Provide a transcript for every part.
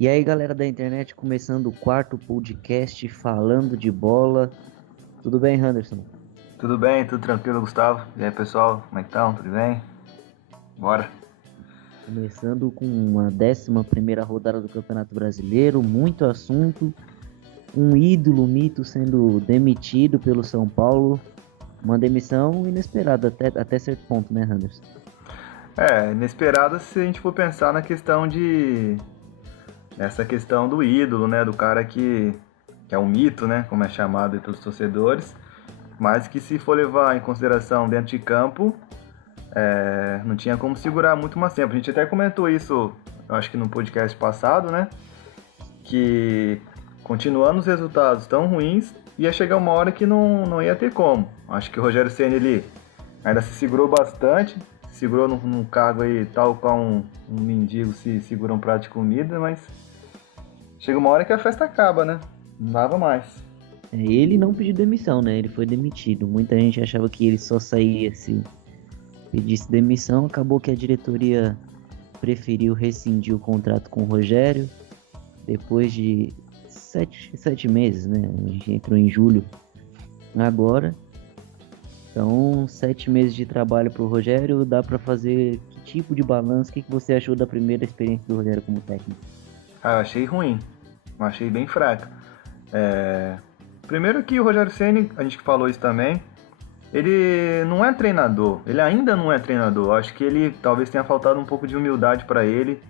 E aí, galera da internet, começando o quarto podcast falando de bola. Tudo bem, Henderson? Tudo bem, tudo tranquilo, Gustavo? E aí, pessoal, como é que estão? Tudo bem? Bora? Começando com uma 11ª rodada do Campeonato Brasileiro, muito assunto. Um ídolo, mito sendo demitido pelo São Paulo. Uma demissão inesperada até certo ponto, né, Henderson? Inesperado se a gente for pensar na questão de... Nessa questão do ídolo, né? Do cara que é um mito, né? Como é chamado aí pelos torcedores. Mas que se for levar em consideração dentro de campo, não tinha como segurar muito mais tempo. A gente até comentou isso, eu acho que no podcast passado, né? Que continuando os resultados tão ruins, ia chegar uma hora que não ia ter como. Acho que o Rogério Ceni ele ainda se segurou bastante, se segurou num cargo aí tal qual um mendigo se segura um prato de comida, mas chega uma hora que a festa acaba, né? Não dava mais. Ele não pediu demissão, né? Ele foi demitido. Muita gente achava que ele só saía se pedisse demissão. Acabou que a diretoria preferiu rescindir o contrato com o Rogério. Depois de sete meses, né? A gente entrou em julho agora. Então, 7 meses de trabalho para o Rogério. Dá para fazer que tipo de balanço? O que você achou da primeira experiência do Rogério como técnico? Eu achei ruim, eu achei bem fraca. Primeiro que o Rogério Ceni, a gente falou isso também, ele não é treinador, ele ainda não é treinador. Acho que ele talvez tenha faltado um pouco de humildade para ele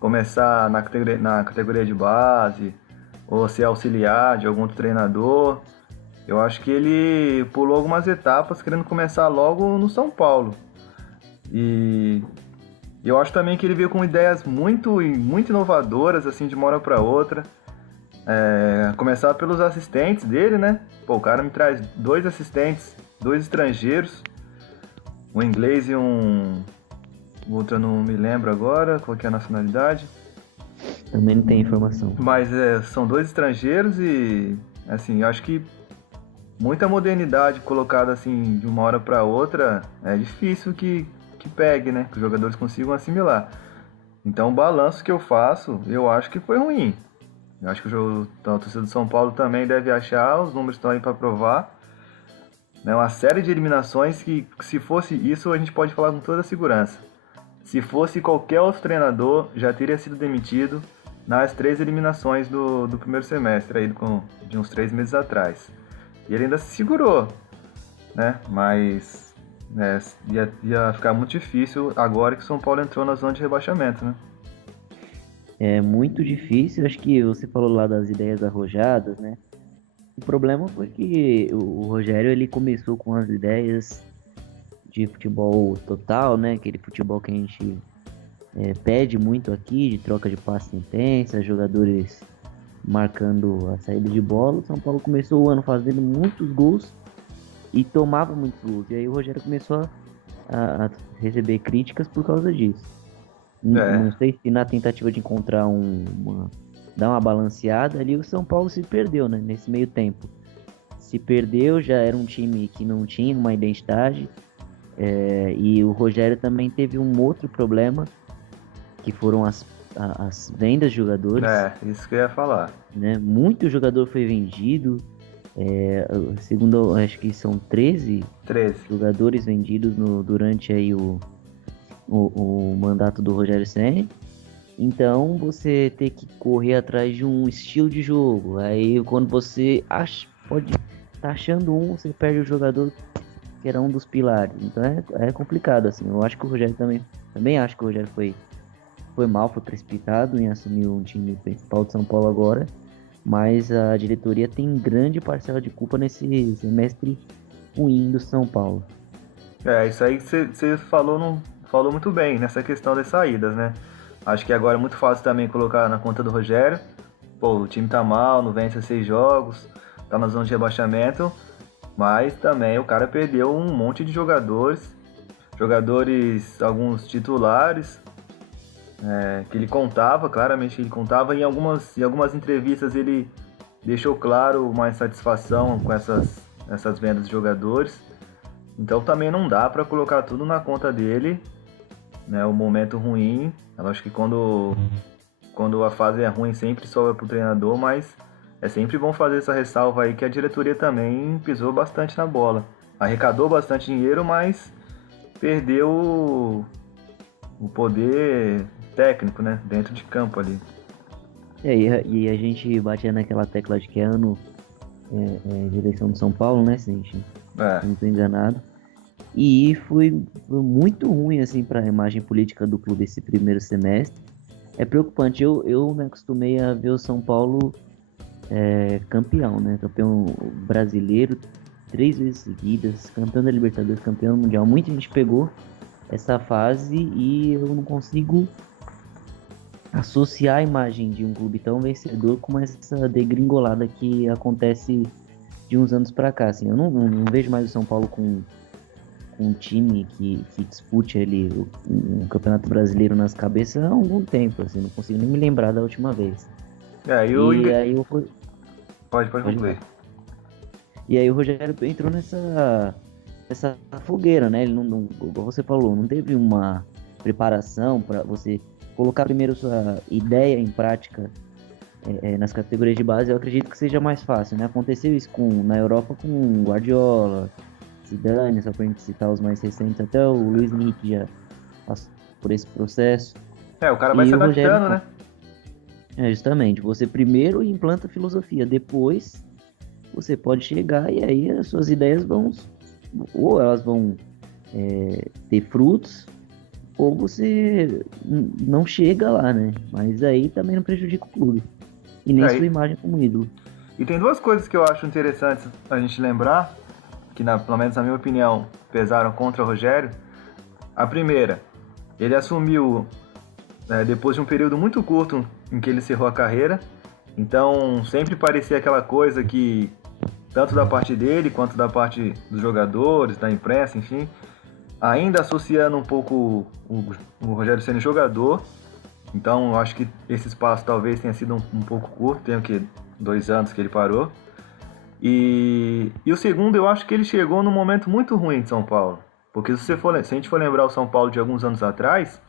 começar na categoria de base ou ser auxiliar de algum outro treinador. Eu acho que ele pulou algumas etapas querendo começar logo no São Paulo. E eu acho também que ele veio com ideias muito inovadoras, assim, de uma hora para outra. Começar pelos assistentes dele, né? Pô, o cara me traz dois assistentes, dois estrangeiros, um inglês e o outro eu não me lembro agora qual que é a nacionalidade. Também não tem informação. Mas são dois estrangeiros e, assim, eu acho que muita modernidade colocada assim de uma hora para outra é difícil que pegue, né? Que os jogadores consigam assimilar. Então o balanço que eu faço, eu acho que foi ruim. Eu acho que a torcida do São Paulo também deve achar, os números estão aí para provar. Né? Uma série de eliminações que, se fosse isso, a gente pode falar com toda a segurança. Se fosse qualquer outro treinador, já teria sido demitido nas 3 eliminações do primeiro semestre, aí, de uns 3 meses atrás. E ele ainda se segurou, né? Mas ia ficar muito difícil agora que o São Paulo entrou na zona de rebaixamento, né? É muito difícil. Acho que você falou lá das ideias arrojadas, né? O problema foi que o Rogério ele começou com as ideias de futebol total, né? Aquele futebol que a gente pede muito aqui, de troca de passe intensa, jogadores marcando a saída de bola. O São Paulo começou o ano fazendo muitos gols e tomava muitos gols. E aí o Rogério começou a receber críticas por causa disso. É, Não sei se na tentativa de encontrar dar uma balanceada ali, o São Paulo se perdeu, né? Nesse meio tempo. Se perdeu, já era um time que não tinha uma identidade. E o Rogério também teve um outro problema, que foram as vendas de jogadores. isso que eu ia falar. Né? Muito jogador foi vendido. Segundo, acho que são 13 13. jogadores vendidos durante aí o mandato do Rogério Ceni. Então você tem que correr atrás de um estilo de jogo. Aí quando você pode tá achando você perde o jogador que era um dos pilares. Então é complicado assim. Eu acho que o Rogério também acho que o Rogério foi mal, foi precipitado em assumir um time principal de São Paulo agora. Mas a diretoria tem grande parcela de culpa nesse semestre ruim do São Paulo. Isso aí que você falou, não, falou muito bem nessa questão das saídas, né? Acho que agora é muito fácil também colocar na conta do Rogério. Pô, o time tá mal, não vence 6 jogos, tá na zona de rebaixamento, mas também o cara perdeu um monte de jogadores, alguns titulares, que ele contava, claramente ele contava, e em algumas entrevistas ele deixou claro uma insatisfação com essas vendas de jogadores. Então também não dá para colocar tudo na conta dele, né? O momento ruim, eu acho que quando quando a fase é ruim sempre sobra pro treinador, mas é sempre bom fazer essa ressalva aí que a diretoria também pisou bastante na bola. Arrecadou bastante dinheiro, mas perdeu o poder técnico, né, dentro de campo ali. E a gente batia naquela tecla de que ano de eleição de São Paulo, né, se a gente É, não estou enganado. E foi muito ruim, assim, para a imagem política do clube esse primeiro semestre. É preocupante. Eu me acostumei a ver o São Paulo campeão, né? Campeão brasileiro 3 vezes seguidas, campeão da Libertadores, campeão mundial. Muita gente pegou essa fase e eu não consigo associar a imagem de um clube tão vencedor com essa degringolada que acontece de uns anos para cá. Assim, eu não vejo mais o São Paulo com um time que dispute ali um campeonato brasileiro nas cabeças há algum tempo, assim, não consigo nem me lembrar da última vez. E aí eu fui. Pode Pode concluir. falar. E aí o Rogério entrou essa fogueira, né? Ele como você falou, não teve uma preparação para você colocar primeiro sua ideia em prática nas categorias de base. Eu acredito que seja mais fácil, né? Aconteceu isso na Europa com Guardiola, Zidane, só pra gente citar os mais recentes, até o Luiz Henrique já passou por esse processo. O cara vai se E o Rogério, adaptando, né? justamente, você primeiro implanta a filosofia, depois você pode chegar e aí as suas ideias ou elas vão ter frutos, ou você não chega lá, né? Mas aí também não prejudica o clube, e nem sua E, imagem como ídolo. e tem duas coisas que eu acho interessantes a gente lembrar, que pelo menos na minha opinião, pesaram contra o Rogério. A primeira, ele assumiu depois de um período muito curto em que ele encerrou a carreira, então sempre parecia aquela coisa que, tanto da parte dele quanto da parte dos jogadores, da imprensa, enfim, ainda associando um pouco o Rogério Ceni jogador. Então eu acho que esse espaço talvez tenha sido um pouco curto, tem o que 2 anos que ele parou. E o segundo, eu acho que ele chegou num momento muito ruim de São Paulo. Porque se a gente for lembrar o São Paulo de alguns anos atrás,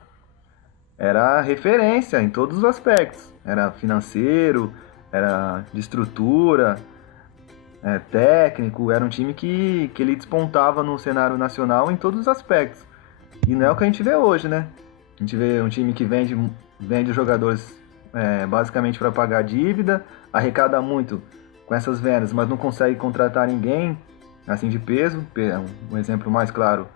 era referência em todos os aspectos. Era financeiro, era de estrutura, técnico, era um time que ele despontava no cenário nacional em todos os aspectos. E não é o que a gente vê hoje, né? A gente vê um time que vende jogadores basicamente para pagar dívida, arrecada muito com essas vendas, mas não consegue contratar ninguém assim de peso. Um exemplo mais claro,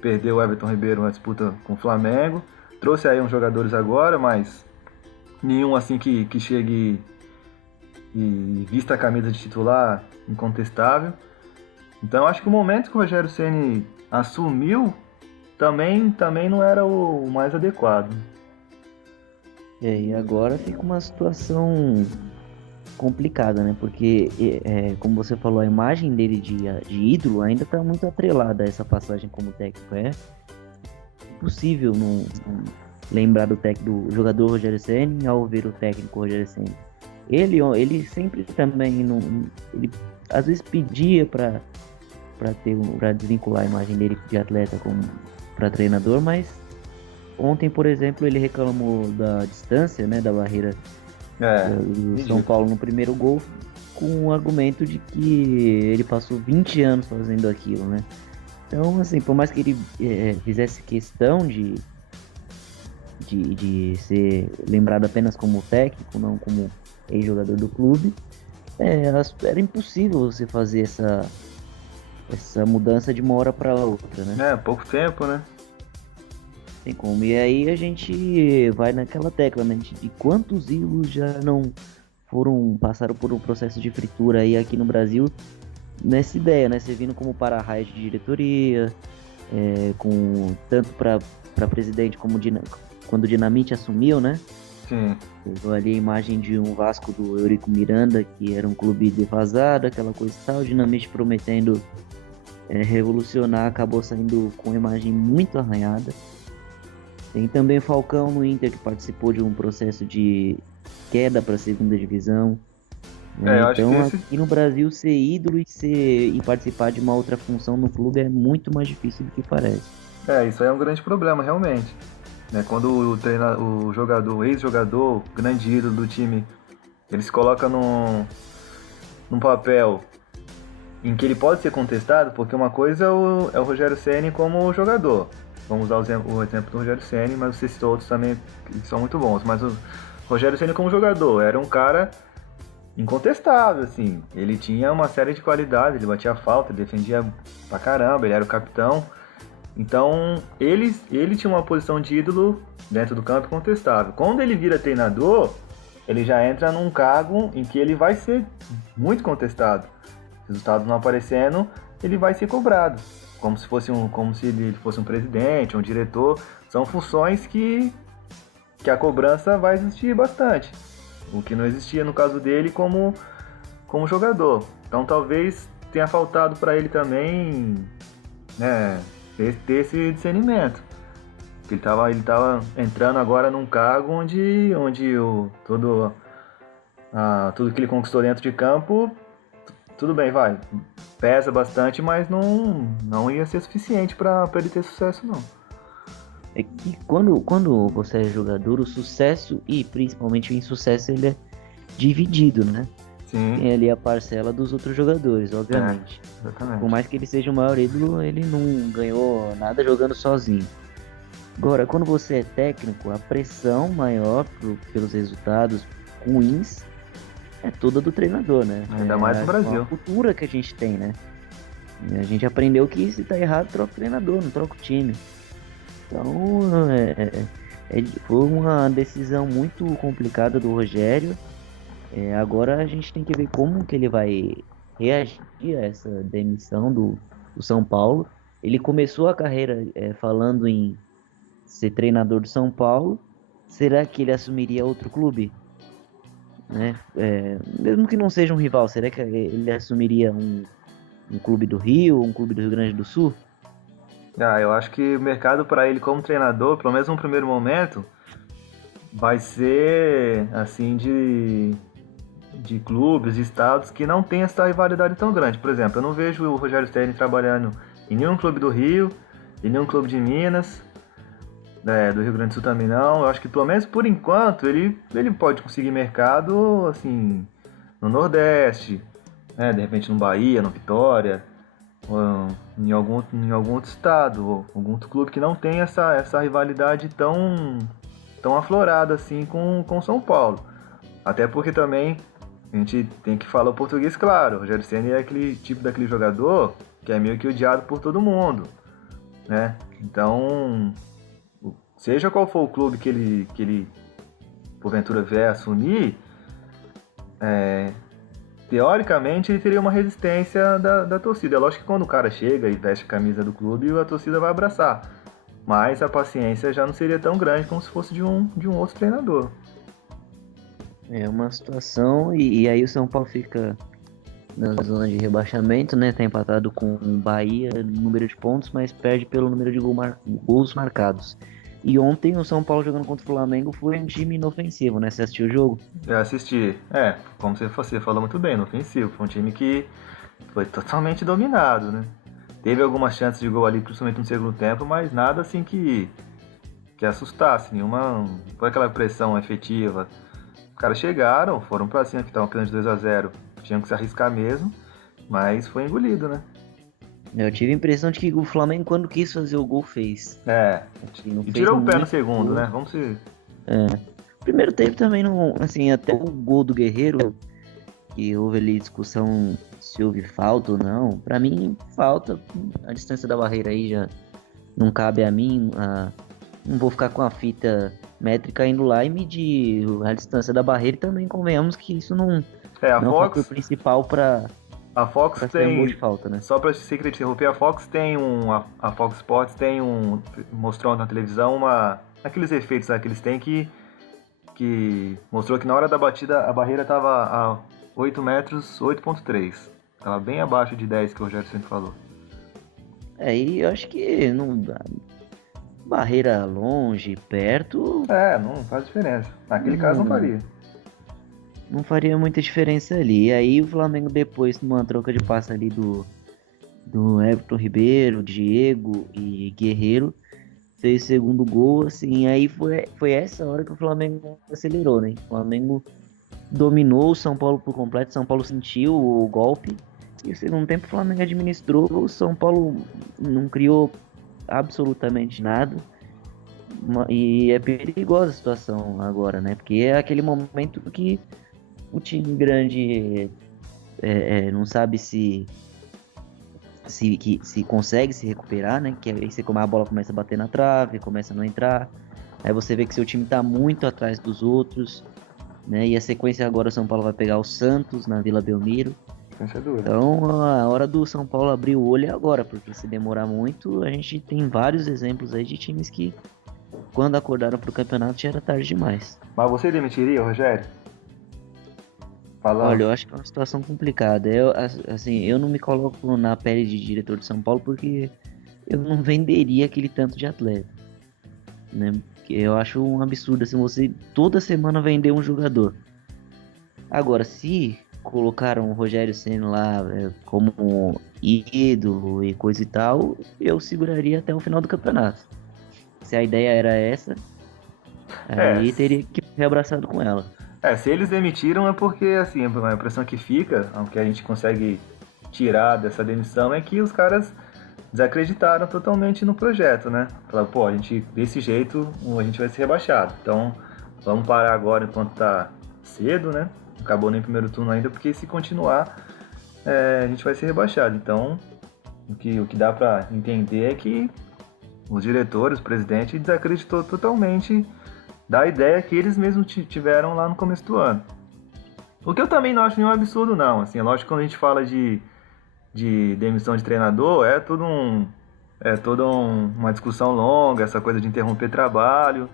perdeu o Everton Ribeiro na disputa com o Flamengo, trouxe aí uns jogadores agora, mas nenhum assim que chegue e vista a camisa de titular incontestável. Então acho que o momento que o Rogério Ceni assumiu também não era o mais adequado. E agora fica uma situação complicada, né? Porque, como você falou, a imagem dele de ídolo ainda tá muito atrelada a essa passagem como técnico. É impossível não lembrar do jogador Rogério Ceni ao ver o técnico Rogério Ceni. Ele sempre também ele às vezes pedia para desvincular a imagem dele de atleta para treinador, mas ontem, por exemplo, ele reclamou da distância, né, da barreira do São Paulo no primeiro gol, com o argumento de que ele passou 20 anos fazendo aquilo, né? Então, assim, por mais que ele fizesse questão de ser lembrado apenas como técnico, não como ex-jogador do clube, era impossível você fazer essa mudança de uma hora para outra, né? Pouco tempo, né? Tem como. E aí a gente vai naquela tecla, né? De quantos ídolos já não passaram por um processo de fritura aí aqui no Brasil nessa ideia, né? Você vindo como para-raio de diretoria, tanto para presidente como quando o Dinamite assumiu, né? Sim. Pegou ali a imagem de um Vasco do Eurico Miranda, que era um clube defasado, aquela coisa e tal, o Dinamite prometendo revolucionar, acabou saindo com uma imagem muito arranhada. Tem também o Falcão no Inter, que participou de um processo de queda para a segunda divisão. Eu acho Então, que aqui no Brasil, ser ídolo e participar de uma outra função no clube é muito mais difícil do que parece. isso aí é um grande problema, realmente. né? Quando o ex-jogador, grande ídolo do time, ele se coloca num papel em que ele pode ser contestado, porque uma coisa é o Rogério Ceni como jogador. Vamos usar o exemplo do Rogério Ceni, mas você citou outros também que são muito bons. Mas o Rogério Ceni como jogador era um cara incontestável, assim. Ele tinha uma série de qualidades, ele batia falta, ele defendia pra caramba, ele era o capitão. Então, ele tinha uma posição de ídolo dentro do campo incontestável. Quando ele vira treinador, ele já entra num cargo em que ele vai ser muito contestado. Resultados não aparecendo, ele vai ser cobrado. Como se ele fosse um presidente, um diretor. São funções que a cobrança vai existir bastante. O que não existia no caso dele como jogador. Então talvez tenha faltado para ele também, né, ter esse discernimento. Ele estava entrando agora num cargo onde tudo que ele conquistou dentro de campo, tudo bem, vai, pesa bastante, mas não ia ser suficiente para ele ter sucesso, não. É que quando você é jogador, o sucesso e principalmente o insucesso ele é dividido, né? Sim. Tem ali a parcela dos outros jogadores, obviamente. Exatamente. Por mais que ele seja o maior ídolo, ele não ganhou nada jogando sozinho. Agora, quando você é técnico, a pressão maior pelos resultados ruins é toda do treinador, né? Ainda mais no Brasil. A cultura que a gente tem, né? A gente aprendeu que se tá errado, troca o treinador, não troca o time. Então, foi uma decisão muito complicada do Rogério. Agora a gente tem que ver como que ele vai reagir a essa demissão do São Paulo. Ele começou a carreira falando em ser treinador do São Paulo. Será que ele assumiria outro clube? Né? Mesmo que não seja um rival, será que ele assumiria um clube do Rio, um clube do Rio Grande do Sul? Eu acho que o mercado para ele como treinador, pelo menos no primeiro momento, vai ser assim de clubes, de estados que não tem essa rivalidade tão grande. Por exemplo, eu não vejo o Rogério Ceni trabalhando em nenhum clube do Rio, em nenhum clube de Minas, do Rio Grande do Sul também não. Eu acho que pelo menos por enquanto ele pode conseguir mercado assim no Nordeste, né? De repente no Bahia, no Vitória, ou em algum outro estado, ou algum outro clube que não tem essa rivalidade tão aflorada assim com São Paulo. Até porque também a gente tem que falar o português claro. O Rogério Ceni é aquele tipo daquele jogador que é meio que odiado por todo mundo, né? Então, seja qual for o clube que ele porventura vier assumir, teoricamente ele teria uma resistência da torcida. É lógico que quando o cara chega e veste a camisa do clube, a torcida vai abraçar. Mas a paciência já não seria tão grande como se fosse de um outro treinador. É uma situação, e aí o São Paulo fica na zona de rebaixamento, né? Tá empatado com o Bahia no número de pontos, mas perde pelo número de gols marcados. E ontem o São Paulo jogando contra o Flamengo foi um time inofensivo, né? Você assistiu o jogo? Eu assisti. Como você falou muito bem, inofensivo. Foi um time que foi totalmente dominado, né? Teve algumas chances de gol ali, principalmente no segundo tempo, mas nada assim que assustasse. Não foi aquela pressão efetiva. Os caras chegaram, foram pra cima, que estavam ganhando de 2-0. Tinham que se arriscar mesmo, mas foi engolido, né? Eu tive a impressão de que o Flamengo, quando quis fazer o gol, fez. E tirou o pé no segundo, gol, né? Vamos se... Primeiro tempo também não... Assim, até o gol do Guerreiro, que houve ali discussão se houve falta ou não. Pra mim, falta. A distância da barreira aí já não cabe a mim. Não vou ficar com a fita métrica indo lá e medir a distância da barreira. E também convenhamos que isso não é o fator principal pra... A Fox tem, um gol de falta, né? Só pra se interromper, a Fox tem a Fox Sports tem mostrou na televisão aqueles efeitos que eles têm que mostrou que na hora da batida a barreira tava a 8 metros, 8.3. Tava bem abaixo de 10 que o Rogério sempre falou. E eu acho que não... barreira longe, perto... não faz diferença. Naquele caso não faria. Não faria muita diferença ali. E aí o Flamengo depois, numa troca de passe ali do Everton Ribeiro, Diego e Guerreiro, fez o segundo gol, assim, aí foi essa hora que o Flamengo acelerou, né? O Flamengo dominou o São Paulo por completo, São Paulo sentiu o golpe, e o segundo tempo o Flamengo administrou, o São Paulo não criou absolutamente nada, e é perigosa a situação agora, né? Porque é aquele momento que o time grande não sabe se consegue se recuperar, né? Que aí a bola começa a bater na trave, começa a não entrar. Aí você vê que seu time tá muito atrás dos outros, né? E a sequência agora o São Paulo vai pegar o Santos na Vila Belmiro. Então a hora do São Paulo abrir o olho é agora, porque se demorar muito, a gente tem vários exemplos aí de times que quando acordaram pro campeonato já era tarde demais. Mas você demitiria, Rogério? Olha, eu acho que é uma situação complicada. Eu não me coloco na pele de diretor de São Paulo porque eu não venderia aquele tanto de atleta, né? Porque eu acho um absurdo assim, você toda semana vender um jogador. Agora, se colocaram o Rogério Ceni lá como ídolo e coisa e tal, eu seguraria até o final do campeonato. Se a ideia era essa, aí teria que ser abraçado com ela. Se eles demitiram é porque, assim, a impressão que fica, o que a gente consegue tirar dessa demissão é que os caras desacreditaram totalmente no projeto, né? Falaram, pô, desse jeito a gente vai ser rebaixado. Então, vamos parar agora enquanto tá cedo, né? Não acabou nem o primeiro turno ainda, porque se continuar, a gente vai ser rebaixado. Então, o que dá pra entender é que os diretores, o presidente, desacreditou totalmente da ideia que eles mesmos tiveram lá no começo do ano. O que eu também não acho nenhum absurdo, não. Assim, é lógico que quando a gente fala de demissão de treinador, é toda uma discussão longa, essa coisa de interromper trabalho.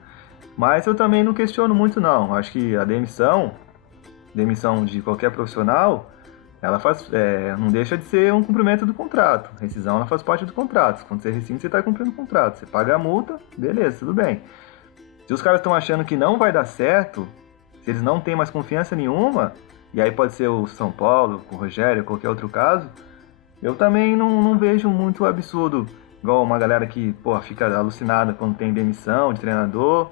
Mas eu também não questiono muito, não. Acho que a demissão de qualquer profissional, ela não deixa de ser um cumprimento do contrato. A rescisão, ela faz parte do contrato. Quando você rescinde, você está cumprindo o contrato. Você paga a multa, beleza, tudo bem. Se os caras estão achando que não vai dar certo, se eles não têm mais confiança nenhuma, e aí pode ser o São Paulo, o Rogério, qualquer outro caso, eu também não vejo muito absurdo, igual uma galera que fica alucinada quando tem demissão de treinador.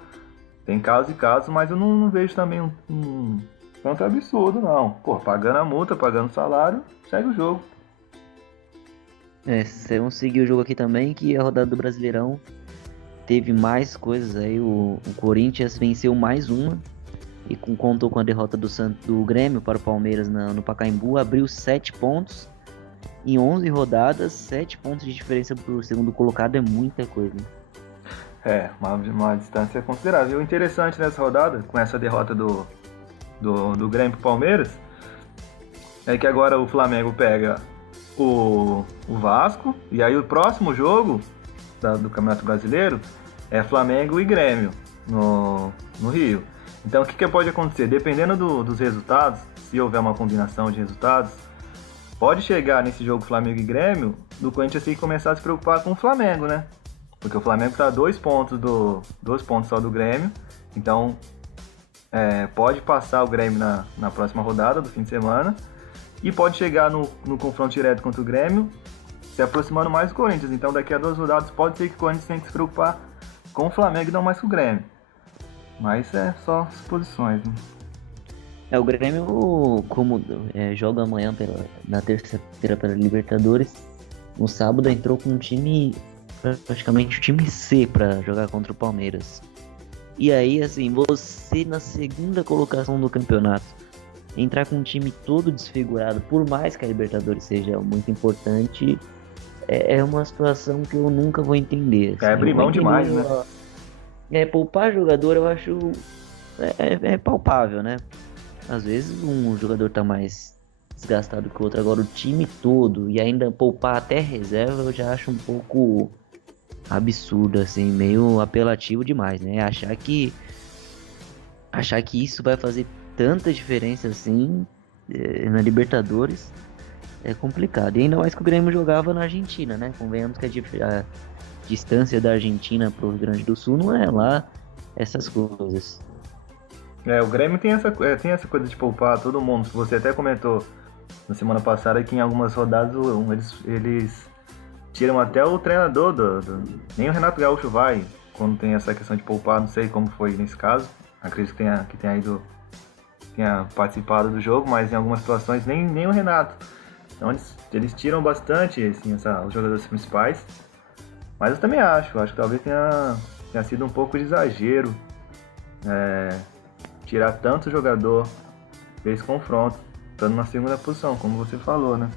Tem casos e casos, mas eu não vejo também um tanto absurdo, não. Pagando a multa, pagando o salário, segue o jogo. Vamos seguir o jogo aqui também, que a rodada do Brasileirão teve mais coisas aí. O Corinthians venceu mais uma e contou com a derrota do Grêmio para o Palmeiras no Pacaembu. Abriu 7 pontos em 11 rodadas. 7 pontos de diferença para o segundo colocado é muita coisa. Uma distância considerável. O interessante nessa rodada, com essa derrota do Grêmio para o Palmeiras, é que agora o Flamengo pega o Vasco, e aí o próximo jogo do Campeonato Brasileiro é Flamengo e Grêmio no Rio. Então o que pode acontecer? Dependendo dos resultados, se houver uma combinação de resultados, pode chegar nesse jogo Flamengo e Grêmio do Corinthians tem que começar a se preocupar com o Flamengo, né? Porque o Flamengo está a 2 pontos só do Grêmio, então pode passar o Grêmio na próxima rodada do fim de semana e pode chegar no confronto direto contra o Grêmio se aproximando mais do Corinthians. Então daqui a 2 rodadas pode ser que o Corinthians tenha que se preocupar com o Flamengo e não mais com o Grêmio. Mas é só suposições, né? O Grêmio, como joga amanhã na terça-feira pela Libertadores, no sábado entrou com um time, praticamente o time C para jogar contra o Palmeiras. E aí, assim, você na segunda colocação do campeonato, entrar com um time todo desfigurado, por mais que a Libertadores seja muito importante, é uma situação que eu nunca vou entender. Assim, abrir mão demais, né? Poupar jogador eu acho palpável, né? Às vezes um jogador tá mais desgastado que o outro, agora o time todo e ainda poupar até reserva eu já acho um pouco absurdo, assim, meio apelativo demais, né? Achar que isso vai fazer tanta diferença assim na Libertadores é complicado. E ainda mais que o Grêmio jogava na Argentina, né? Convenhamos que a distância da Argentina pro Rio Grande do Sul não é lá essas coisas. O Grêmio tem essa coisa de poupar todo mundo. Você até comentou na semana passada que em algumas rodadas eles tiram até o treinador nem o Renato Gaúcho vai. quando tem essa questão de poupar, não sei como foi nesse caso. Acredito que tenha participado do jogo, mas em algumas situações nem o Renato. Então eles tiram bastante assim, os jogadores principais. Mas eu também acho que talvez tenha sido um pouco de exagero tirar tanto jogador desse confronto, estando na segunda posição, como você falou, né?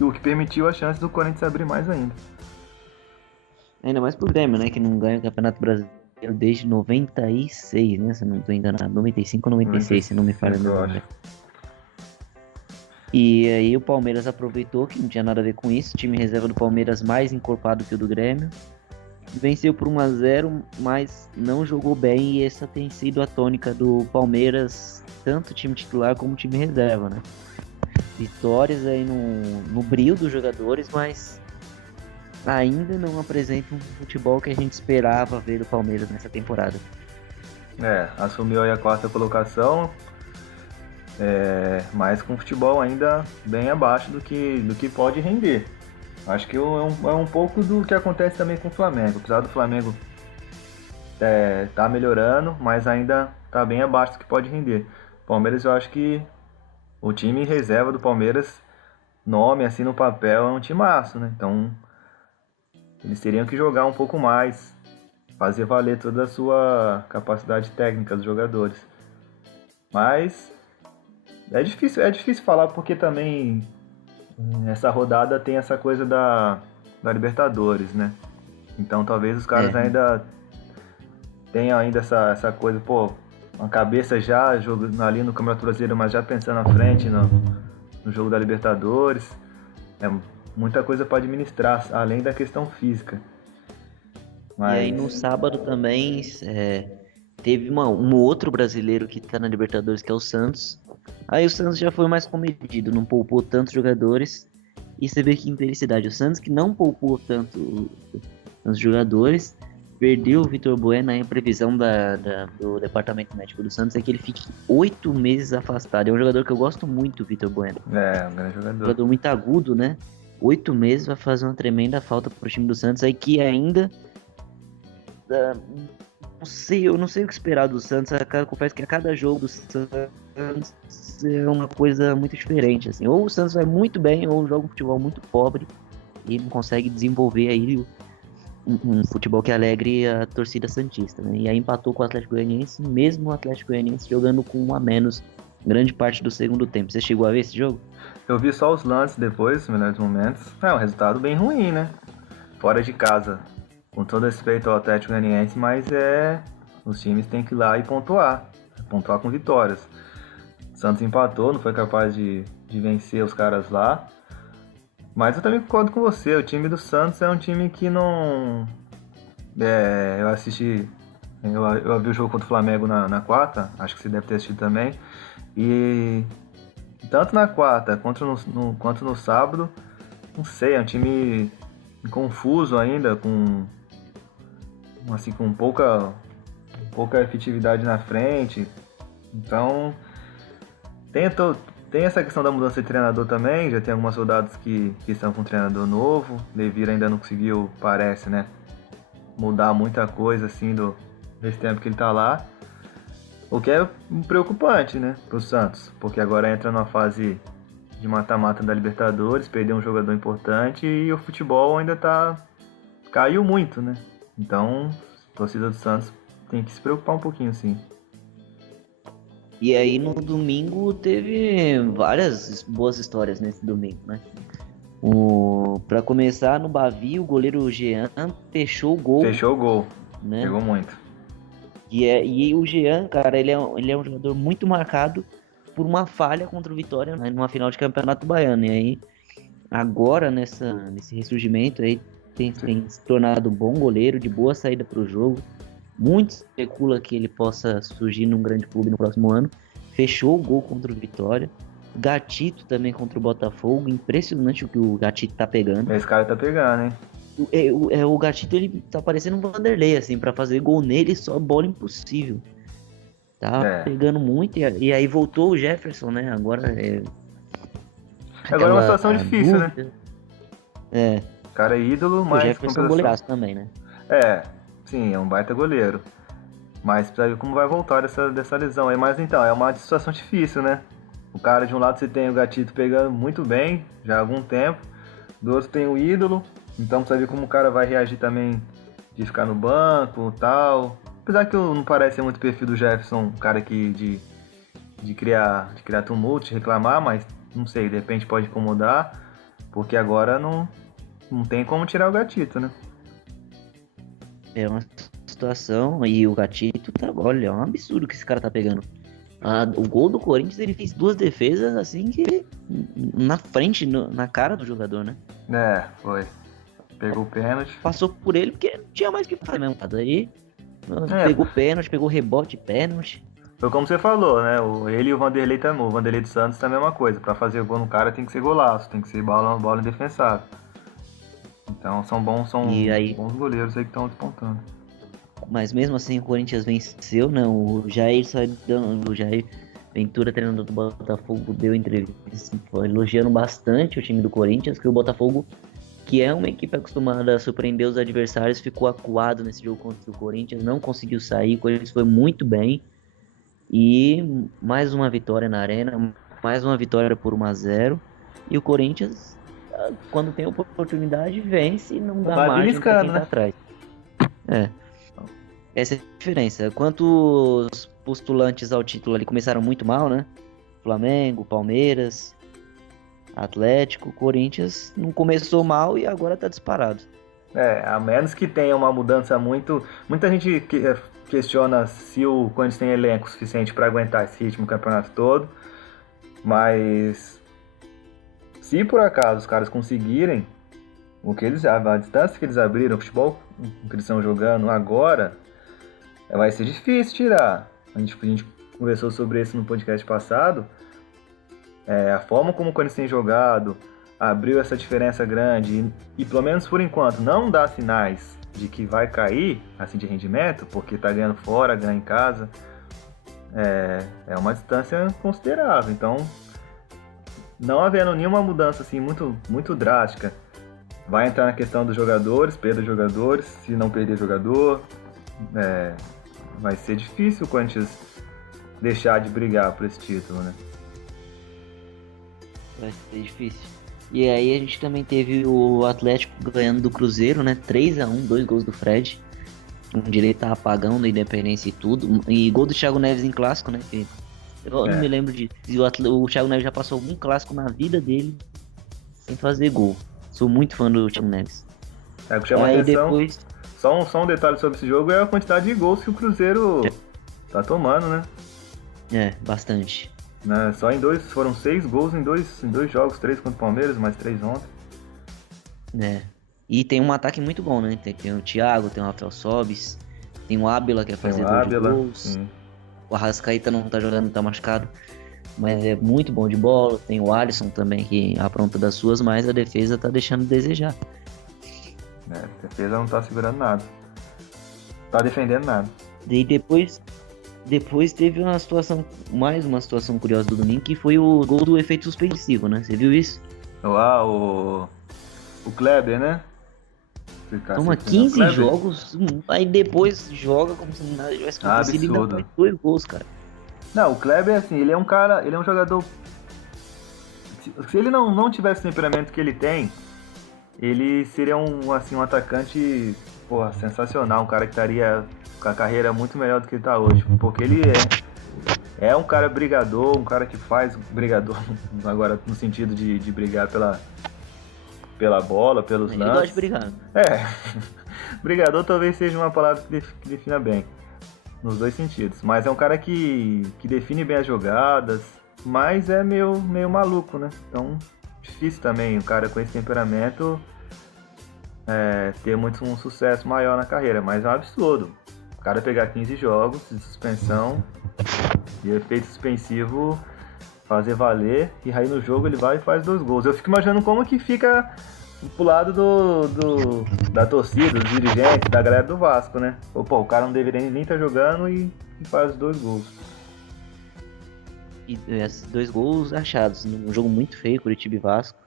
O que permitiu a chance do Corinthians abrir mais ainda. Ainda mais pro Grêmio, né? Que não ganha o Campeonato Brasileiro desde 96, né? Se eu não tô enganado. 95 ou 96, se não me falha a memória. E aí o Palmeiras aproveitou que não tinha nada a ver com isso. O time reserva do Palmeiras mais encorpado que o do Grêmio. Venceu por 1-0, mas não jogou bem. E essa tem sido a tônica do Palmeiras, tanto o time titular como o time reserva, né? Vitórias aí no brilho dos jogadores, mas ainda não apresenta um futebol que a gente esperava ver do Palmeiras nessa temporada. Assumiu aí a 4ª colocação, mas com futebol ainda bem abaixo do que pode render. Acho que é um pouco do que acontece também com o Flamengo. Apesar do Flamengo tá melhorando, mas ainda tá bem abaixo do que pode render. Palmeiras, eu acho que o time reserva do Palmeiras, nome assim no papel, é um timaço, né? Então eles teriam que jogar um pouco mais, fazer valer toda a sua capacidade técnica dos jogadores. Mas é difícil falar porque também essa rodada tem essa coisa da Libertadores, né? Então talvez os caras ainda tenham ainda essa coisa, uma cabeça já jogando ali no Campeonato Brasileiro, mas já pensando à frente no jogo da Libertadores. Muita coisa para administrar, além da questão física. Mas... E aí no sábado também teve um outro brasileiro que tá na Libertadores, que é o Santos. Aí o Santos já foi mais comedido, não poupou tantos jogadores. E você vê que infelicidade. O Santos, que não poupou tanto os jogadores, perdeu o Vitor Bueno. Aí a previsão do departamento médico do Santos é que ele fique 8 meses afastado. É um jogador que eu gosto muito, o Vitor Bueno. Um grande jogador. Um jogador muito agudo, né? 8 meses vai fazer uma tremenda falta pro time do Santos. Aí que ainda... eu não sei o que esperar do Santos. Eu confesso que a cada jogo do Santos é uma coisa muito diferente, assim. Ou o Santos vai muito bem, ou joga um futebol muito pobre e não consegue desenvolver aí um futebol que alegre a torcida santista, né? E aí empatou com o Atlético Goianiense, mesmo o Atlético Goianiense jogando com 1 a menos grande parte do segundo tempo. Você chegou a ver esse jogo? Eu vi só os lances depois, os melhores momentos. Um resultado bem ruim, né? Fora de casa, com todo respeito ao Atlético Goianiense, mas os times têm que ir lá e pontuar com vitórias. O Santos empatou, não foi capaz de vencer os caras lá. Mas eu também concordo com você, o time do Santos é um time que não... eu assisti, eu vi o jogo contra o Flamengo na 4ª, acho que você deve ter assistido também. E tanto na 4ª quanto no sábado, não sei, é um time confuso ainda, com pouca efetividade na frente. Então tem essa questão da mudança de treinador também. Já tem algumas rodadas que estão com um treinador novo. Levir ainda não conseguiu, parece, né, mudar muita coisa assim desse tempo que ele tá lá. O que é preocupante, né, pro Santos, porque agora entra numa fase de mata-mata da Libertadores, perdeu um jogador importante e o futebol ainda caiu muito, né? Então, a torcida do Santos tem que se preocupar um pouquinho, sim. E aí no domingo teve várias boas histórias nesse domingo, né? Pra começar, no Bavi, o goleiro Jean fechou o gol. Né? Pegou muito. E o Jean, cara, ele é um jogador muito marcado por uma falha contra o Vitória, né, numa final de Campeonato Baiano. E aí, agora, nesse ressurgimento, aí tem se tornado um bom goleiro, de boa saída para o jogo. Muito especula que ele possa surgir num grande clube no próximo ano. Fechou o gol contra o Vitória. Gatito também contra o Botafogo. Impressionante o que o Gatito tá pegando. Esse cara tá pegando, hein? O Gatito, ele tá parecendo um Vanderlei, assim, pra fazer gol nele, só bola impossível. Tá pegando muito. E aí voltou o Jefferson, né? Agora é uma situação difícil, dúvida, né? O cara é ídolo, mas... O Jefferson é um goleiraço também, né? Sim, é um baita goleiro. Mas precisa ver como vai voltar dessa lesão aí. Mas então, é uma situação difícil, né? O cara, de um lado você tem o Gatito pegando muito bem, já há algum tempo. Do outro tem o ídolo. Então precisa ver como o cara vai reagir também de ficar no banco e tal. Apesar que não parece ser muito perfil do Jefferson, um cara que de criar tumulto, de reclamar, mas não sei, de repente pode incomodar. Porque agora não tem como tirar o Gatito, né? É uma situação, e o Gatito tá, olha, é um absurdo que esse cara tá pegando. O gol do Corinthians, ele fez 2 defesas assim que na frente, na cara do jogador, né? É, foi. Pegou o pênalti. Passou por ele porque não tinha mais o que fazer mesmo. Daí É, pegou pênalti, pegou rebote, pênalti. foi como você falou, né? Ele e o Vanderlei também. O Vanderlei dos Santos tá a mesma coisa. Pra fazer gol no cara tem que ser golaço, tem que ser bola indefensável. Então E aí, bons goleiros aí que estão despontando. mas mesmo assim o Corinthians venceu, não. O Jair Ventura, treinador do Botafogo, deu entrevista elogiando bastante o time do Corinthians, que o Botafogo, que é uma equipe acostumada a surpreender os adversários, ficou acuado nesse jogo contra o Corinthians, não conseguiu sair, o Corinthians foi muito bem. E mais uma vitória na Arena, mais uma vitória por 1-0. E o Corinthians, quando tem oportunidade, vence e não dá Vai margem para quem beliscando, tá né? atrás. É, essa é a diferença. Enquanto os postulantes ao título ali começaram muito mal, né? Flamengo, Palmeiras, Atlético, Corinthians não começou mal e agora tá disparado. É, a menos que tenha uma mudança muito. Muita gente questiona se o Corinthians tem elenco suficiente para aguentar esse ritmo do campeonato todo. Mas se por acaso os caras conseguirem a distância que eles abriram, o futebol que eles estão jogando agora, vai ser difícil tirar. A gente conversou sobre isso no podcast passado. A forma como o Corinthians tem jogado abriu essa diferença grande e pelo menos por enquanto não dá sinais de que vai cair assim de rendimento, porque tá ganhando fora, ganha em casa. É uma distância considerável. Então, não havendo nenhuma mudança assim muito, muito drástica, vai entrar na questão dos jogadores, perda de jogadores, se não perder jogador, vai ser difícil o Corinthians deixar de brigar por esse título, né? Vai ser difícil. E aí a gente também teve o Atlético ganhando do Cruzeiro, né? 3-1, 2 gols do Fred. Um direito a apagão da Independência e tudo. E gol do Thiago Neves em clássico, né? Eu não me lembro de... O Thiago Neves já passou algum clássico na vida dele sem fazer gol. Sou muito fã do Thiago Neves. O que chama Aí atenção, depois... só um detalhe sobre esse jogo é a quantidade de gols que o Cruzeiro tá tomando, né? Bastante. Só foram 6 gols em dois jogos, 3 contra o Palmeiras, mais 3 ontem. E tem um ataque muito bom, né? Tem o Thiago, tem o Rafael Sobis, tem o Ábila que é fazedor de gols. Sim. O Arrascaeta não tá jogando, tá machucado, mas é muito bom de bola. Tem o Alisson também que apronta das suas, mas a defesa tá deixando a desejar. A defesa não tá segurando nada. Tá defendendo nada. E depois teve mais uma situação curiosa do domingo, que foi o gol do efeito suspensivo, né? Você viu isso? O Kleber, né? Toma 15 jogos, aí depois joga como se nada tivesse acontecido e ainda faz 2 gols, cara. Não, o Kleber, assim, ele é um jogador... Se ele não tivesse o temperamento que ele tem, ele seria um atacante, porra, sensacional, um cara que estaria com a carreira muito melhor do que ele tá hoje, porque ele é um cara brigador, um cara que faz brigador, agora no sentido de brigar pela bola, pelos lances. Ele gosta de brigar. Brigador talvez seja uma palavra que defina bem, nos dois sentidos, mas é um cara que define bem as jogadas, mas é meio maluco, né? Então, difícil também um cara com esse temperamento ter um sucesso maior na carreira, mas é um absurdo. O cara pegar 15 jogos de suspensão e efeito suspensivo fazer valer, e aí no jogo ele vai e faz 2 gols. Eu fico imaginando como que fica pro lado da torcida, dos dirigentes, da galera do Vasco, né? Pô, o cara não deveria nem estar jogando e faz 2 gols. E esses 2 gols achados, num jogo muito feio, Curitiba e Vasco.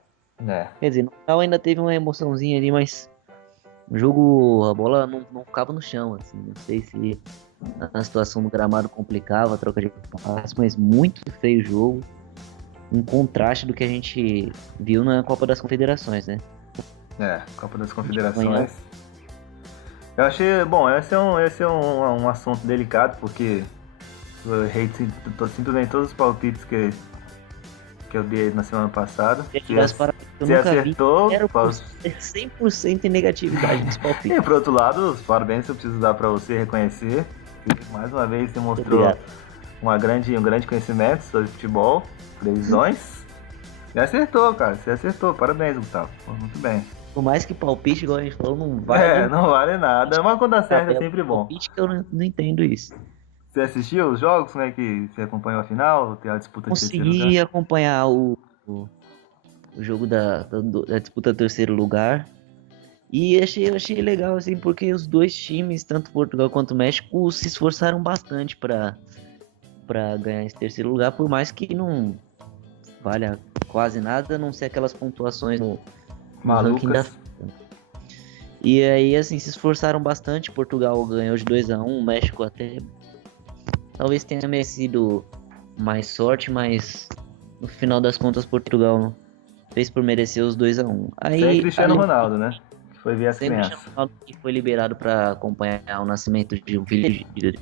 É. Quer dizer, no final ainda teve uma emoçãozinha ali, mas O jogo, a bola não ficava no chão, assim. Não sei se a situação do gramado complicava a troca de passes, mas muito feio o jogo. Um contraste do que a gente viu na Copa das Confederações, né? Copa das Amanhã, Confederações. Eu achei, bom, esse é um assunto delicado, porque eu errei simplesmente todos os palpites que eu dei na semana passada. queria te dar os parabéns, que eu Você nunca vi acertou. 100% em negatividade nos palpites. E por outro lado, os parabéns eu preciso dar pra você reconhecer. Que mais uma vez você mostrou Obrigado. um grande conhecimento sobre futebol, previsões. Você acertou, cara. Você acertou. Parabéns, Gustavo. Pô, muito bem. Por mais que palpite, igual a gente falou, não vale Não vale nada. Mas quando acerta é tabela sempre de bom. palpite que eu não entendo isso. Você assistiu os jogos, né? Que você acompanhou a final, tem a disputa de terceiro lugar? Consegui acompanhar o jogo da disputa do terceiro lugar. E achei legal, assim, porque os dois times, tanto Portugal quanto México, se esforçaram bastante para ganhar esse terceiro lugar, por mais que não valha quase nada, a não ser aquelas pontuações no ranking da Malucas. FIFA. E aí, assim, se esforçaram bastante. Portugal ganhou de 2-1, o México até talvez tenha merecido mais sorte, mas no final das contas Portugal fez por merecer os 2-1. Sem Aí Cristiano Ronaldo, né? Que foi ver as sempre crianças. Ronaldo que foi liberado para acompanhar o nascimento de um filho de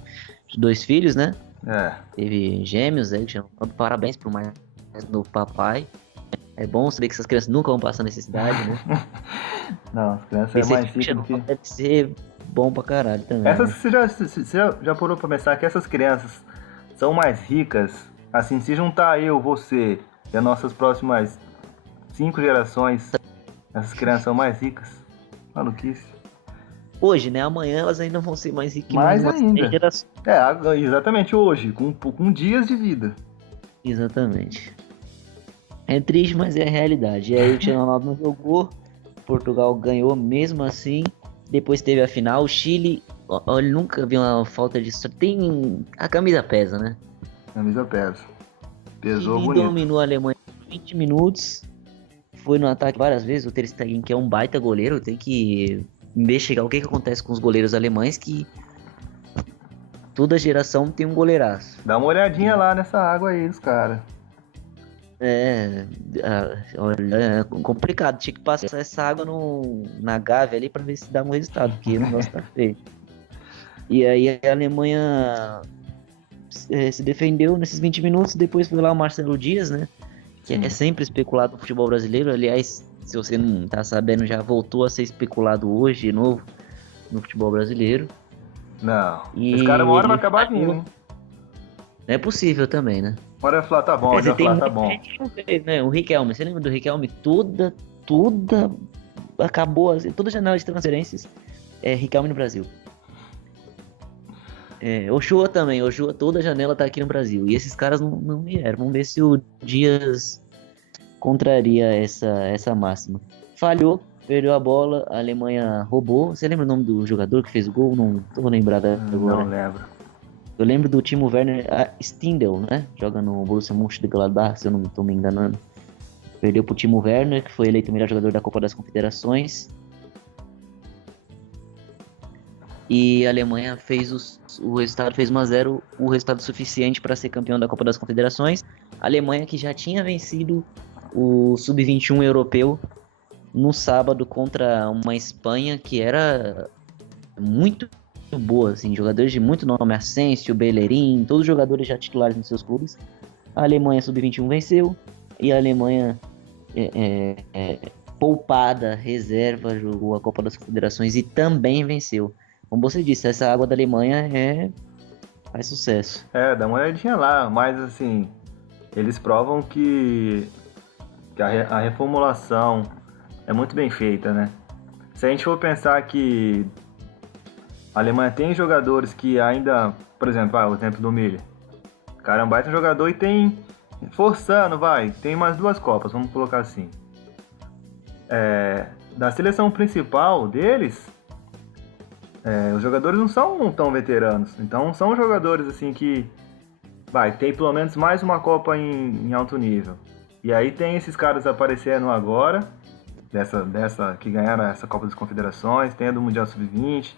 2 filhos, né? Teve gêmeos, aí Cristiano Ronaldo, parabéns pro mais do papai. É bom saber que essas crianças nunca vão passar necessidade, né? Não, as crianças Esse é mais ricas Cristiano do que. Ronaldo deve ser bom pra caralho também, Essas, né? você já parou pra pensar que essas crianças são mais ricas? Assim, se juntar eu, você e as nossas próximas 5 gerações, essas crianças são mais ricas? Maluquice. Hoje, né? Amanhã elas ainda vão ser mais ricas que mais Mais umas 3 ainda. gerações. Exatamente hoje, com dias de vida. Exatamente. É triste, mas é a realidade. E aí o Cristiano Ronaldo não jogou, Portugal ganhou mesmo assim. Depois teve a final, o Chile, ele nunca viu uma falta de sorte. A camisa pesa, né? Camisa pesa. Pesou Chile bonito. dominou a Alemanha por 20 minutos. Foi no ataque várias vezes. O Ter Stegen, que é um baita goleiro, tem que investigar o que acontece com os goleiros alemães, que toda geração tem um goleiraço. Dá uma olhadinha lá nessa água aí dos caras. Olha, é complicado. Tinha que passar essa água na Gávea ali pra ver se dá um resultado, porque o negócio tá feio. E aí a Alemanha se defendeu nesses 20 minutos. Depois foi lá o Marcelo Dias, né? Que é sempre especulado no futebol brasileiro. Aliás, se você não tá sabendo, já voltou a ser especulado hoje de novo no futebol brasileiro. Não. E Esse cara uma hora ele vai acabar falhou. vindo, hein? Não é possível também, né? Uma hora vai falar, tá bom, já Tem falar, tá muita bom. gente que não fez, né? O Riquelme, você lembra do Riquelme? Toda acabou, assim, toda janela de transferências é Riquelme no Brasil. Ochoa também, toda janela tá aqui no Brasil. E esses caras não vieram. Vamos ver se o Dias contraria essa máxima. Falhou, perdeu a bola, a Alemanha roubou. Você lembra o nome do jogador que fez o gol? Não tô lembrado agora. Não lembro. Eu lembro do Timo Werner, Stindl, né? Joga no Borussia Mönchengladbach, se eu não estou me enganando. Perdeu pro Timo Werner, que foi eleito o melhor jogador da Copa das Confederações. E a Alemanha o resultado fez 1-0, o resultado suficiente para ser campeão da Copa das Confederações. A Alemanha que já tinha vencido o Sub-21 europeu no sábado contra uma Espanha que era muito boa, assim, jogadores de muito nome, Asensio, Bellerin, todos os jogadores já titulares nos seus clubes. A Alemanha Sub-21 venceu e a Alemanha poupada, reserva, jogou a Copa das Confederações e também venceu. Como você disse, essa água da Alemanha faz sucesso. Dá uma olhadinha lá, mas assim, eles provam que a reformulação é muito bem feita, né? Se a gente for pensar que a Alemanha tem jogadores que ainda, por exemplo, o exemplo do Müller. O cara é um baita jogador e tem, forçando, tem mais 2 Copas, vamos colocar assim. Da seleção principal deles, os jogadores não são tão veteranos. Então são jogadores assim que tem pelo menos mais uma Copa em alto nível. E aí tem esses caras aparecendo agora, dessa que ganharam essa Copa das Confederações, tem a do Mundial Sub-20.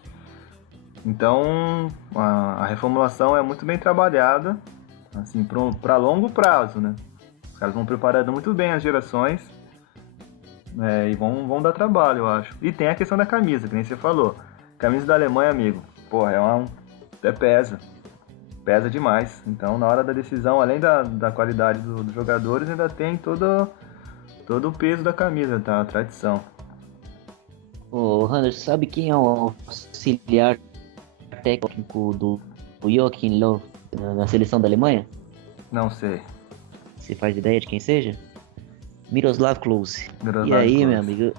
Então, a reformulação é muito bem trabalhada, assim, para longo prazo, né? Os caras vão preparando muito bem as gerações, e vão dar trabalho, eu acho. E tem a questão da camisa, que nem você falou. Camisa da Alemanha, amigo, porra, pesa demais. Então, na hora da decisão, além da qualidade dos jogadores, ainda tem todo o peso da camisa, tá? A tradição. Ô, Anderson, sabe quem é o auxiliar técnico do Joachim Löw na seleção da Alemanha? Não sei. Você faz ideia de quem seja? Miroslav Klose. Miroslav E aí, Klose. meu amigo,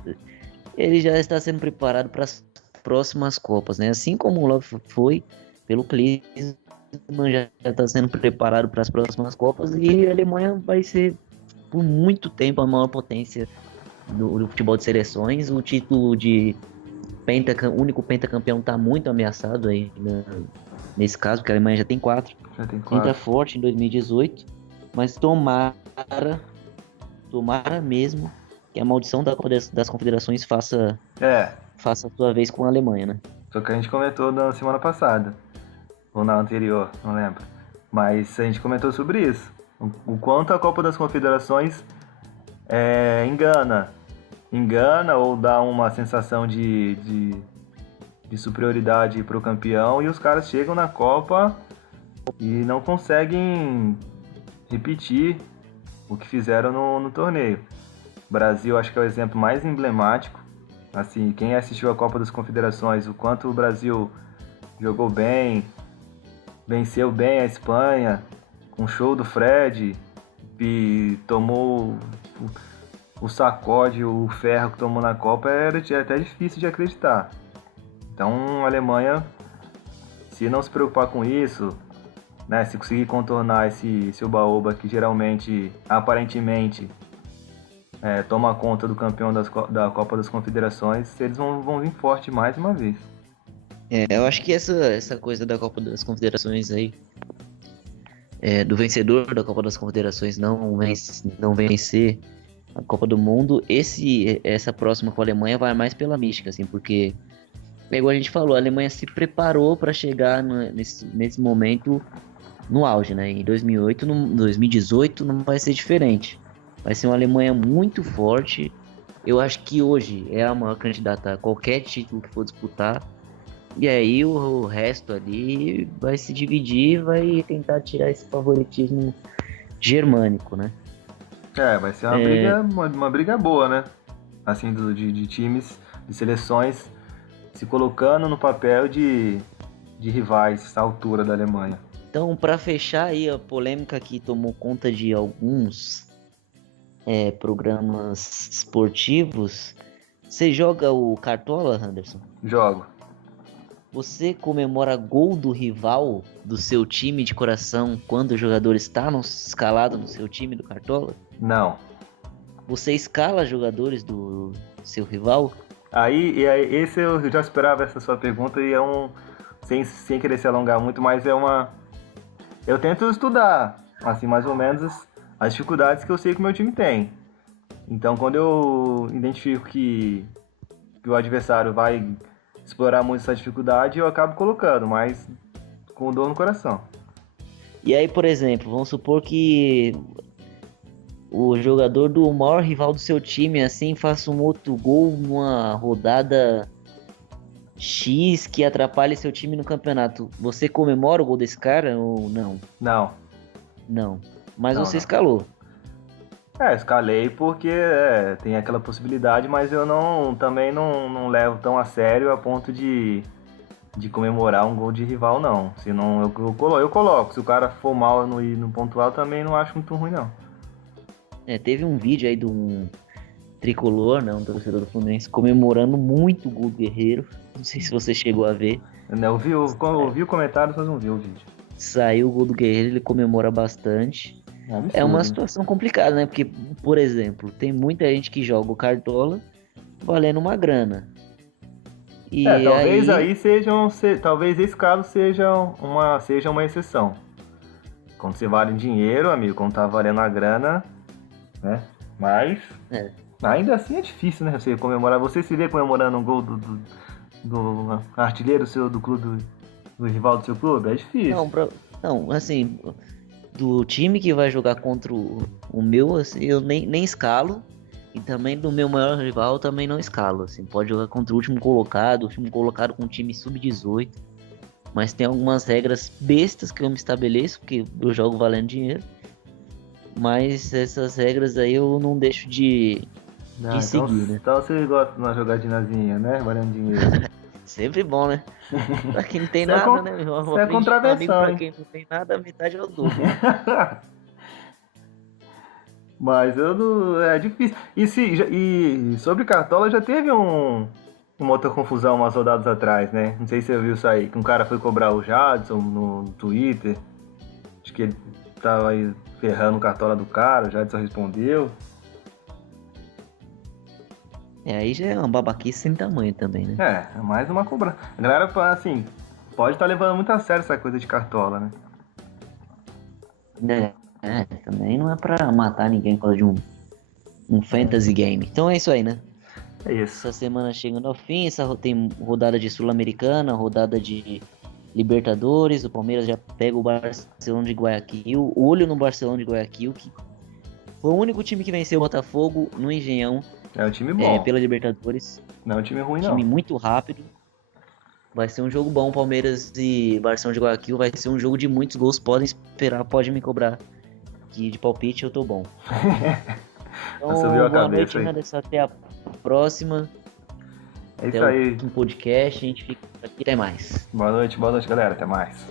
ele já está sendo preparado para as próximas Copas, né? Assim como o Löw foi pelo Klinsmann, já está sendo preparado para as próximas Copas, e a Alemanha vai ser por muito tempo a maior potência do futebol de seleções. O título de único pentacampeão está muito ameaçado aí nesse caso, porque a Alemanha já tem 4. Entra forte em 2018, mas tomara mesmo que a maldição da Copa das Confederações faça a sua vez com a Alemanha, né? Foi o que a gente comentou na semana passada, ou na anterior, não lembro. Mas a gente comentou sobre isso. O quanto a Copa das Confederações engana ou dá uma sensação de superioridade para o campeão, e os caras chegam na Copa e não conseguem repetir o que fizeram no torneio. O Brasil acho que é o exemplo mais emblemático. Assim, quem assistiu a Copa das Confederações, o quanto o Brasil jogou bem, venceu bem a Espanha, com o show do Fred, e tomou o sacode, o ferro que tomou na Copa, era até difícil de acreditar. Então a Alemanha, se não se preocupar com isso, né, se conseguir contornar esse oba-oba que geralmente, aparentemente, toma conta do campeão da Copa das Confederações, eles vão vir forte mais uma vez. Eu acho que essa coisa da Copa das Confederações aí, do vencedor da Copa das Confederações não vencer a Copa do Mundo, essa próxima com a Alemanha vai mais pela mística, assim, porque, igual a gente falou, a Alemanha se preparou para chegar nesse momento no auge, né? Em 2018 não vai ser diferente. Vai ser uma Alemanha muito forte. Eu acho que hoje é a maior candidata a qualquer título que for disputar. E aí o resto ali vai se dividir, vai tentar tirar esse favoritismo germânico, né? Vai ser uma briga boa, né? Assim, de times, de seleções se colocando no papel de rivais à altura da Alemanha. Então, para fechar aí a polêmica que tomou conta de alguns programas esportivos, você joga o Cartola, Anderson? Jogo. Você comemora gol do rival do seu time de coração quando o jogador está escalado no seu time do Cartola? Não. Você escala jogadores do seu rival? Aí, esse eu já esperava essa sua pergunta, e sem querer se alongar muito, mas eu tento estudar, assim, mais ou menos as dificuldades que eu sei que o meu time tem. Então, quando eu identifico que o adversário vai explorar muito essa dificuldade, eu acabo colocando, mas com dor no coração. E aí, por exemplo, vamos supor que o jogador do maior rival do seu time, assim, faça um outro gol numa rodada X que atrapalhe seu time no campeonato. Você comemora o gol desse cara ou não? Não. Não. Mas Não, você não. escalou. Escalei porque tem aquela possibilidade, mas eu também não levo tão a sério a ponto de comemorar um gol de rival, não. Senão eu coloco. Se o cara for mal no pontual, também não acho muito ruim, não. Teve um vídeo aí de um tricolor, né, um torcedor do Fluminense, comemorando muito o gol do Guerreiro. Não sei se você chegou a ver. Eu vi o comentário, mas não vi o vídeo. Saiu o gol do Guerreiro, ele comemora bastante. É uma situação complicada, né? Porque, por exemplo, tem muita gente que joga o Cartola valendo uma grana. E talvez esse caso seja uma exceção. Quando você vale em dinheiro, amigo, quando tá valendo a grana, né? Mas Ainda assim é difícil, né? Você comemorar. Você se vê comemorando um gol do artilheiro do clube, do rival do seu clube? É difícil. Não, assim, do time que vai jogar contra o meu, assim, eu nem escalo. E também do meu maior rival eu também não escalo. Assim, pode jogar contra o último colocado com um time sub-18. Mas tem algumas regras bestas que eu me estabeleço, porque eu jogo valendo dinheiro. Mas essas regras aí eu não deixo de seguir, né? Então você gosta de uma jogadinazinha, né? Valendo dinheiro. Sempre bom, né? Pra quem não tem Isso é nada, né? isso é Aprendi com um amigo, contravenção, pra hein? quem não tem nada, a metade é o dobro. Mas eu não. É difícil. E sobre Cartola já teve uma outra confusão umas rodadas atrás, né? Não sei se você viu isso aí, que um cara foi cobrar o Jadson no Twitter. Acho que ele tava aí ferrando o Cartola do cara, o Jadson respondeu. Aí já é uma babaquice sem tamanho também, né? É mais uma cobrança. A galera, assim, pode estar levando muito a sério essa coisa de Cartola, né? Também não é pra matar ninguém por causa de um fantasy game. Então é isso aí, né? É isso. Essa semana chegando ao fim, tem rodada de Sul-Americana, rodada de Libertadores, o Palmeiras já pega o Barcelona de Guayaquil, olho no Barcelona de Guayaquil, que foi o único time que venceu o Botafogo no Engenhão, É um time bom. pela Libertadores. Não é um time ruim, não. Time muito rápido. Vai ser um jogo bom, Palmeiras e Barcelona de Guayaquil. Vai ser um jogo de muitos gols. Podem esperar, pode me cobrar. Que de palpite eu tô bom. Então, Subiu a boa cabeça noite, aí. Anderson. Até a próxima. É isso Até aí. o próximo podcast. A gente fica aqui. Até mais. Boa noite, galera. Até mais.